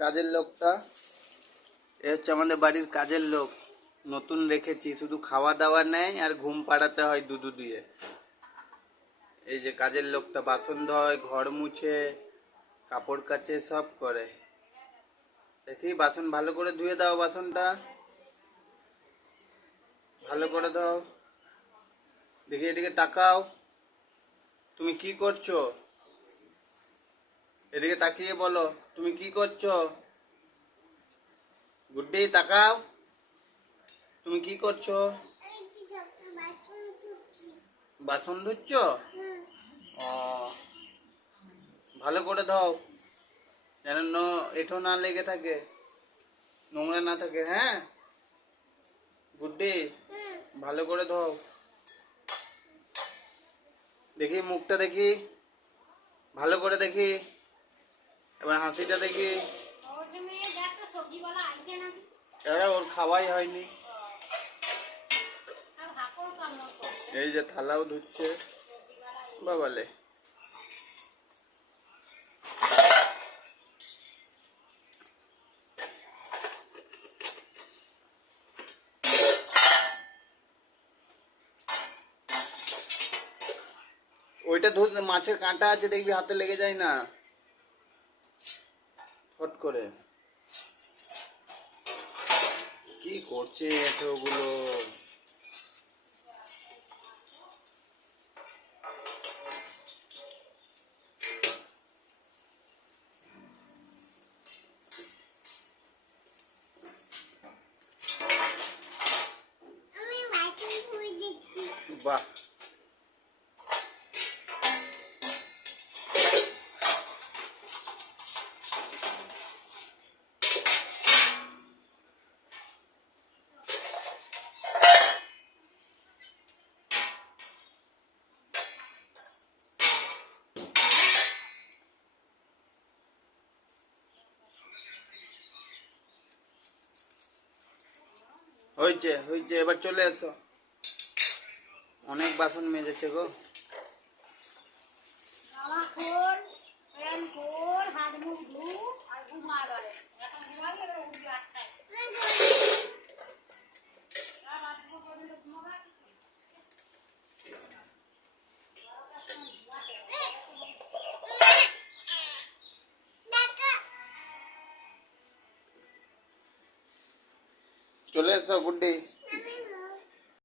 কাজের লোকটা, এ হচ্ছে আমাদের বাড়ির কাজের লোক। নতুন রেখেছি, শুধু খাওয়া দাওয়া নেয় আর ঘুম পাড়াতে হয় দুধু দিয়ে। এই যে কাজের লোকটা বাসন ধোয়, ঘর মুছে, কাপড় কাচে, সব করে। দেখি বাসন ভালো করে ধুয়ে দাও, বাসনটা ভালো করে দাও। দেখি এদিকে তাকাও, তুমি কি করছো? এদিকে তাকিয়ে বলো তুমি কি করছো। গুড্ডি তাকাও, তুমি কি করছো? বাসন ধুচ্ছো? ও, ভালো করে দাও যেন এঁঠো না লেগে থাকে, নোংরা না থাকে। হ্যাঁ গুড্ডি, ভালো করে দাও। দেখি মুখটা দেখি, ভালো করে দেখি, এবার হাসিটা দেখি। এরা ওর খাওয়াই হয়নি। এই যে থালাও ধুচ্ছে বাবালে। ওইটা ধর, মাছের কাঁটা আছে দেখবি, হাতে লেগে যায় না ফট করে। কি করছে এতগুলো? বাহ, হয়েছে হয়েছে, এবার চলে এসো। অনেক বাসন মেজেছে গো। চলে এসো গুড্ডি।